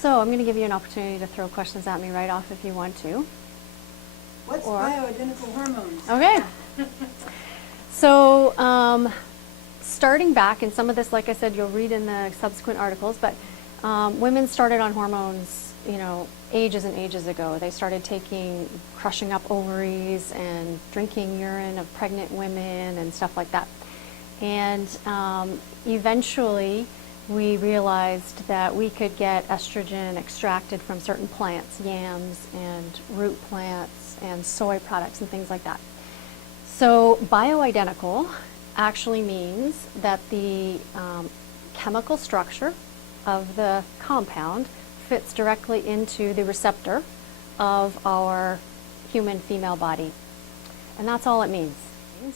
So I'm going to give you an opportunity to throw questions at me right off if you want to. What's bioidentical hormones? Okay. So starting back, and some of this, like I said, you'll read in the subsequent articles, but women started on hormones, ages and ages ago. They started crushing up ovaries and drinking urine of pregnant women and stuff like that. And eventually we realized that we could get estrogen extracted from certain plants, yams and root plants and soy products and things like that. So bioidentical actually means that the chemical structure of the compound fits directly into the receptor of our human female body. And that's all it means.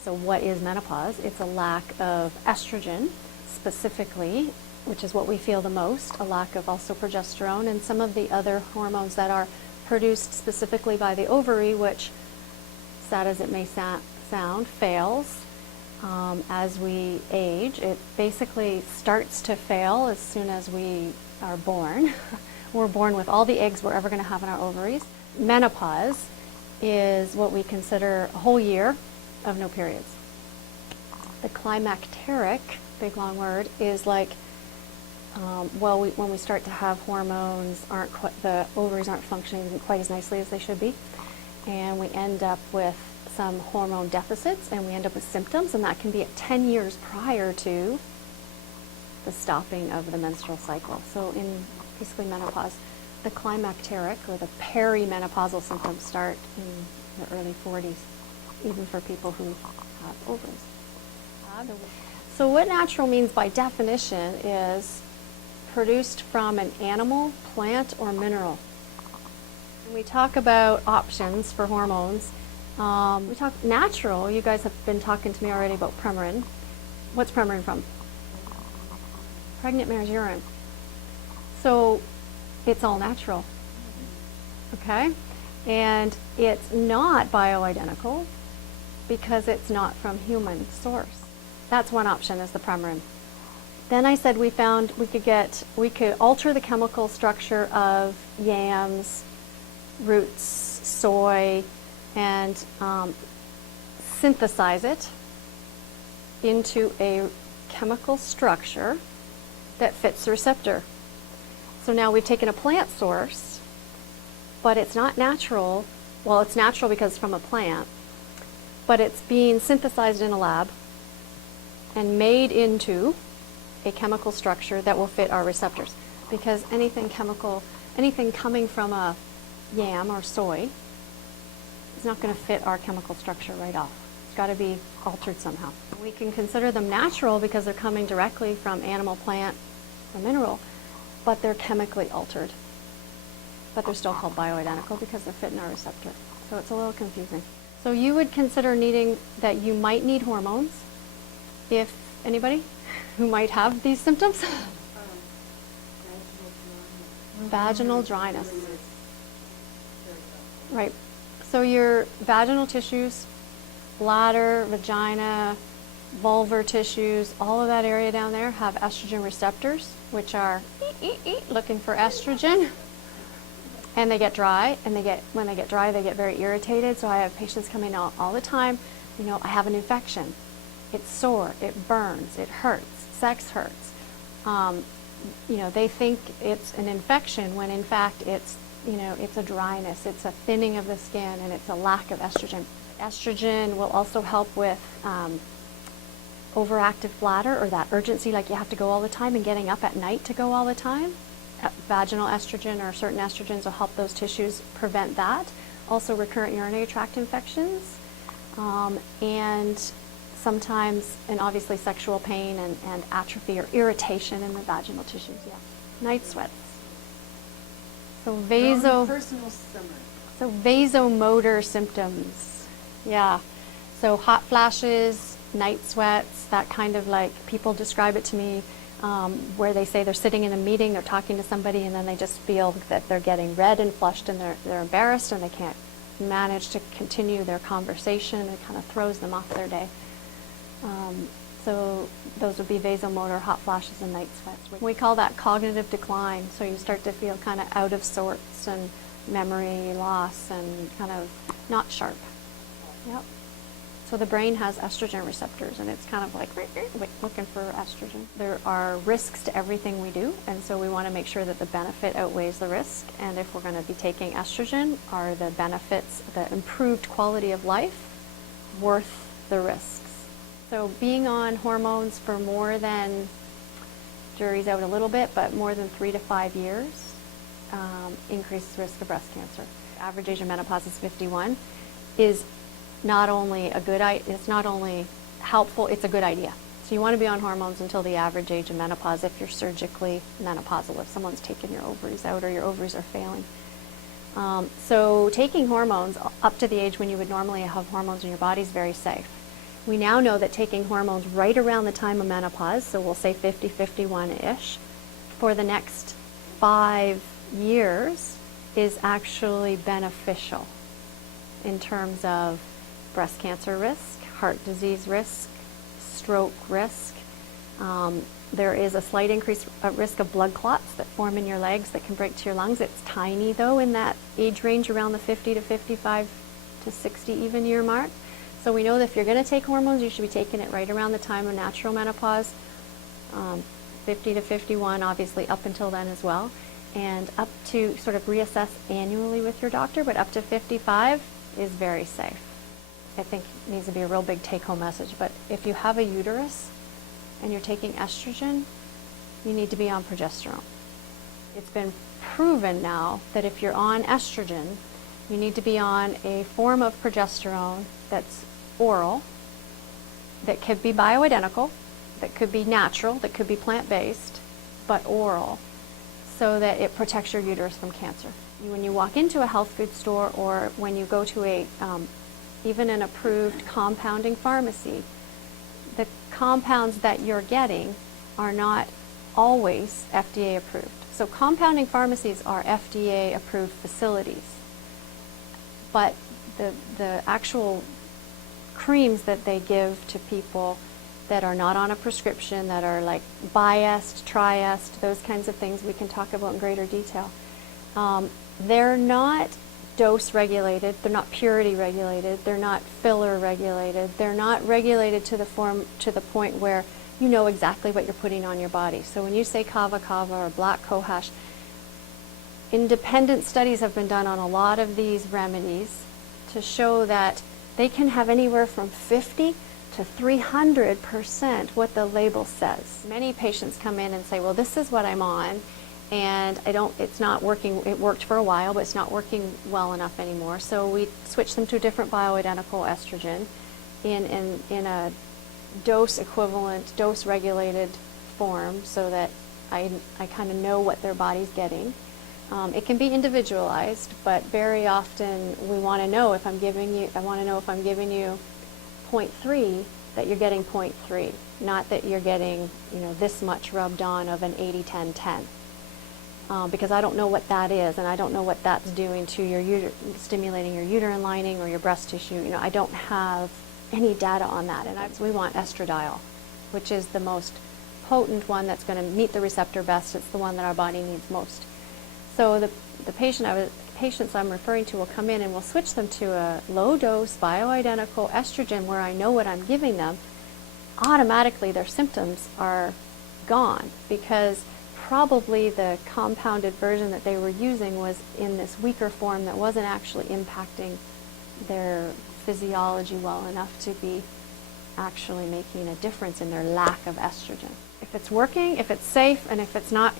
So what is menopause? It's a lack of estrogen specifically, which is what we feel the most, a lack of also progesterone and some of the other hormones that are produced specifically by the ovary, which, sad as it may sound, fails as we age. It basically starts to fail as soon as we are born. We're born with all the eggs we're ever going to have in our ovaries. Menopause is what we consider a whole year of no periods. The climacteric, big long word, is like, when we start to have hormones, the ovaries aren't functioning quite as nicely as they should be, and we end up with some hormone deficits, and we end up with symptoms, and that can be at 10 years prior to the stopping of the menstrual cycle. So in basically menopause, the climacteric or the perimenopausal symptoms start in the early 40s, even for people who have ovaries. So what natural means by definition is produced from an animal, plant, or mineral. When we talk about options for hormones, we talk natural. You guys have been talking to me already about Premarin. What's Premarin from? Pregnant mare's urine. So it's all natural. Okay? And it's not bioidentical because it's not from human source. That's one option, is the Premarin. Then I said we found we could alter the chemical structure of yams, roots, soy, and synthesize it into a chemical structure that fits the receptor. So now we've taken a plant source, but it's not natural. Well, it's natural because it's from a plant, but it's being synthesized in a lab and made into a chemical structure that will fit our receptors. Because anything coming from a yam or soy is not going to fit our chemical structure right off. It's got to be altered somehow. We can consider them natural because they're coming directly from animal, plant, or mineral, but they're chemically altered. But they're still called bioidentical because they're fitting our receptor. So it's a little confusing. So you would consider that you might need hormones if anybody who might have these symptoms? Vaginal dryness. Right. So your vaginal tissues, bladder, vagina, vulvar tissues, all of that area down there have estrogen receptors, which are looking for estrogen. And they get dry, and when they get dry, they get very irritated. So I have patients coming out all the time, I have an infection. It's sore, it burns, it hurts, sex hurts. They think it's an infection when in fact it's a dryness, it's a thinning of the skin, and it's a lack of estrogen. Estrogen will also help with overactive bladder, or that urgency, like you have to go all the time and getting up at night to go all the time. Vaginal estrogen or certain estrogens will help those tissues prevent that. Also recurrent urinary tract infections, and sometimes, and obviously sexual pain and atrophy or irritation in the vaginal tissues, yeah. Night sweats. So vasomotor symptoms, yeah. So hot flashes, night sweats, that kind of, like, people describe it to me where they say they're sitting in a meeting, they're talking to somebody, and then they just feel that they're getting red and flushed, and they're embarrassed, and they can't manage to continue their conversation. It kind of throws them off their day. So those would be vasomotor, hot flashes, and night sweats. We call that cognitive decline. So you start to feel kind of out of sorts and memory loss and kind of not sharp. Yep. So the brain has estrogen receptors, and it's kind of like looking for estrogen. There are risks to everything we do, and so we want to make sure that the benefit outweighs the risk. And if we're going to be taking estrogen, are the benefits, the improved quality of life, worth the risks? So being on hormones for more than, jury's out a little bit, but more than 3 to 5 years increases risk of breast cancer. Average age of menopause is 51. Is not only it's not only helpful, it's a good idea. So you want to be on hormones until the average age of menopause if you're surgically menopausal, if someone's taken your ovaries out or your ovaries are failing. So taking hormones up to the age when you would normally have hormones in your body is very safe. We now know that taking hormones right around the time of menopause, so we'll say 50, 51-ish, for the next 5 years is actually beneficial in terms of breast cancer risk, heart disease risk, stroke risk. There is a slight increased risk of blood clots that form in your legs that can break to your lungs. It's tiny though in that age range around the 50 to 55 to 60 even year mark. So we know that if you're going to take hormones, you should be taking it right around the time of natural menopause, 50 to 51, obviously up until then as well, and up to sort of reassess annually with your doctor, but up to 55 is very safe. I think it needs to be a real big take-home message, but if you have a uterus and you're taking estrogen, you need to be on progesterone. It's been proven now that if you're on estrogen, you need to be on a form of progesterone that's oral, that could be bioidentical, that could be natural, that could be plant-based, but oral, so that it protects your uterus from cancer. When you walk into a health food store or when you go to even an approved compounding pharmacy, the compounds that you're getting are not always FDA approved. So compounding pharmacies are FDA approved facilities, but the actual creams that they give to people that are not on a prescription, that are like biased, triest, those kinds of things we can talk about in greater detail. They're not dose regulated, they're not purity regulated, they're not filler regulated, they're not regulated to the point where you know exactly what you're putting on your body. So when you say kava kava or black cohosh, independent studies have been done on a lot of these remedies to show that they can have anywhere from 50 to 300% what the label says. Many patients come in and say, well, this is what I'm on, and it's not working. It worked for a while, but it's not working well enough anymore. So we switch them to a different bioidentical estrogen in a dose equivalent, dose regulated form, so that I kind of know what their body's getting. It can be individualized, but very often we want to know if I'm giving you, 0.3, that you're getting 0.3, not that you're getting, this much rubbed on of an 80-10-10. Because I don't know what that is, and I don't know what that's doing to your stimulating your uterine lining or your breast tissue. I don't have any data on that, and we want estradiol, which is the most potent one that's going to meet the receptor best. It's the one that our body needs most. So the patients I'm referring to will come in and we'll switch them to a low-dose bioidentical estrogen where I know what I'm giving them. Automatically their symptoms are gone because probably the compounded version that they were using was in this weaker form that wasn't actually impacting their physiology well enough to be actually making a difference in their lack of estrogen. If it's working, if it's safe, and if it's not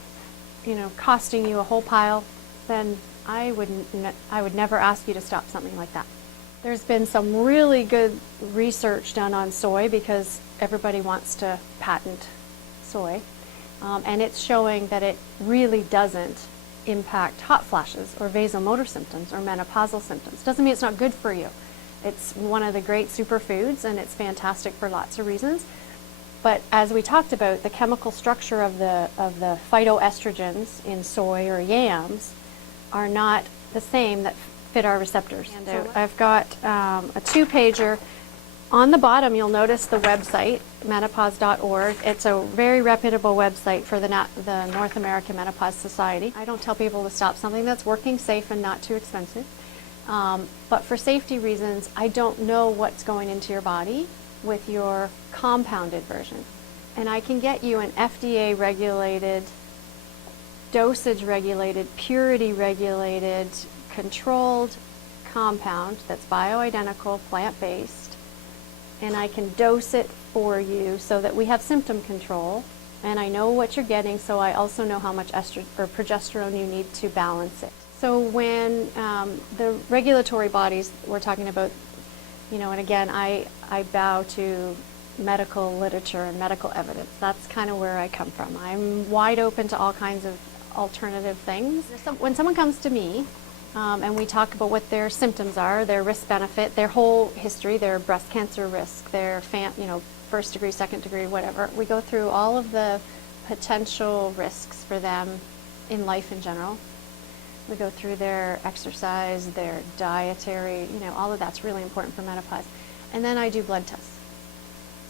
costing you a whole pile, then I would never ask you to stop something like that. There's been some really good research done on soy because everybody wants to patent soy, and it's showing that it really doesn't impact hot flashes or vasomotor symptoms or menopausal symptoms. Doesn't mean it's not good for you. It's one of the great superfoods, and it's fantastic for lots of reasons. But as we talked about, the chemical structure of the phytoestrogens in soy or yams are not the same that fit our receptors. And I've got a 2-pager On the bottom, you'll notice the website, menopause.org. It's a very reputable website for the North American Menopause Society. I don't tell people to stop something that's working, safe, and not too expensive. But for safety reasons, I don't know what's going into your body with your compounded version. And I can get you an FDA-regulated, dosage-regulated, purity-regulated, controlled compound that's bioidentical, plant-based, and I can dose it for you so that we have symptom control, and I know what you're getting, so I also know how much estrogen or progesterone you need to balance it. So when the regulatory bodies we're talking about, and again, I bow to medical literature and medical evidence. That's kind of where I come from. I'm wide open to all kinds of alternative things. When someone comes to me, and we talk about what their symptoms are, their risk-benefit, their whole history, their breast cancer risk, their first degree, second degree, whatever. We go through all of the potential risks for them in life in general. We go through their exercise, their dietary, all of that's really important for menopause. And then I do blood tests.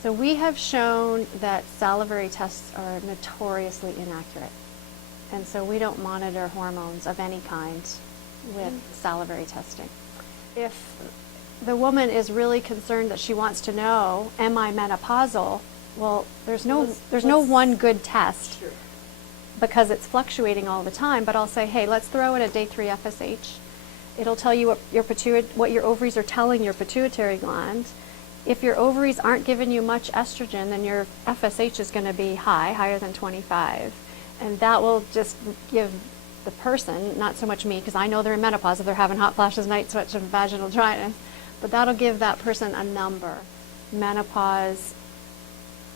So we have shown that salivary tests are notoriously inaccurate. And so we don't monitor hormones of any kind with salivary testing. If the woman is really concerned that she wants to know, am I menopausal? Well, there's no one good test. Sure. Because it's fluctuating all the time, but I'll say, hey, let's throw in a day 3 FSH. It'll tell you what your ovaries are telling your pituitary gland. If your ovaries aren't giving you much estrogen, then your FSH is going to be higher than 25. And that will just give the person, not so much me, because I know they're in menopause if they're having hot flashes, night sweats, and vaginal dryness, but that'll give that person a number. Menopause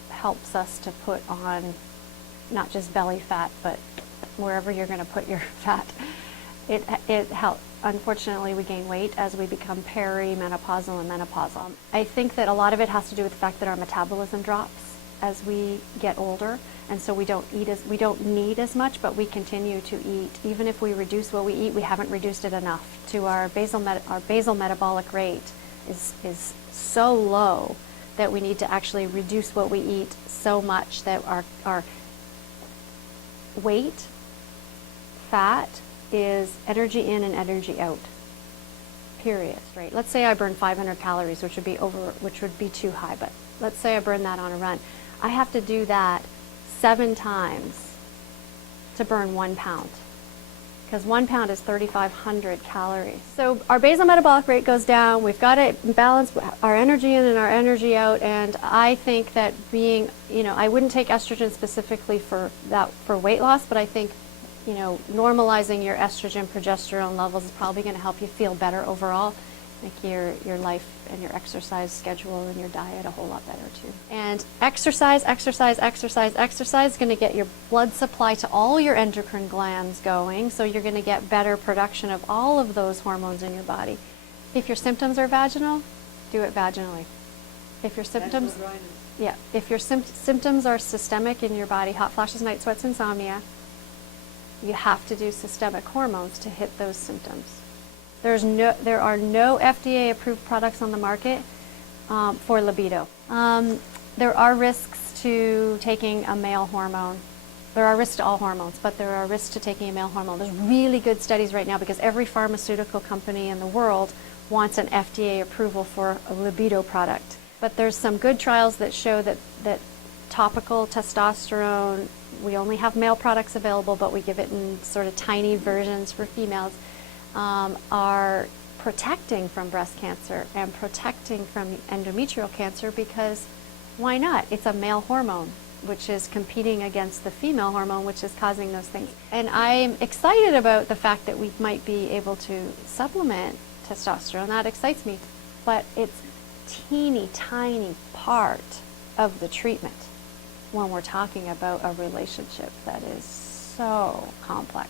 helps us to put on not just belly fat, but wherever you're going to put your fat. It helps. Unfortunately, we gain weight as we become perimenopausal and menopausal. I think that a lot of it has to do with the fact that our metabolism drops as we get older, and so we don't need as much, but we continue to eat. Even if we reduce what we eat, we haven't reduced it enough. To our basal metabolic rate is so low that we need to actually reduce what we eat so much that our weight, fat, is energy in and energy out. Period. Right. Let's say I burn 500 calories, which would be too high, but let's say I burn that on a run. I have to do that 7 times to burn 1 pound, because 1 pound is 3,500 calories. So our basal metabolic rate goes down. We've got to balance our energy in and our energy out, and I think that I wouldn't take estrogen specifically for weight loss, but I think normalizing your estrogen progesterone levels is probably going to help you feel better overall, make your life and your exercise schedule and your diet a whole lot better too. And exercise is going to get your blood supply to all your endocrine glands going, so you're going to get better production of all of those hormones in your body. If your symptoms are vaginal, do it vaginally. If your symptoms, if your symptoms are systemic in your body, hot flashes, night sweats, insomnia, you have to do systemic hormones to hit those symptoms. There are no FDA-approved products on the market for libido. There are risks to taking a male hormone. There are risks to all hormones, but there are risks to taking a male hormone. There's really good studies right now because every pharmaceutical company in the world wants an FDA approval for a libido product. But there's some good trials that show that topical testosterone, we only have male products available, but we give it in sort of tiny versions for females, are protecting from breast cancer and protecting from endometrial cancer, because why not? It's a male hormone, which is competing against the female hormone, which is causing those things. And I'm excited about the fact that we might be able to supplement testosterone. That excites me, but it's teeny tiny part of the treatment when we're talking about a relationship that is so complex.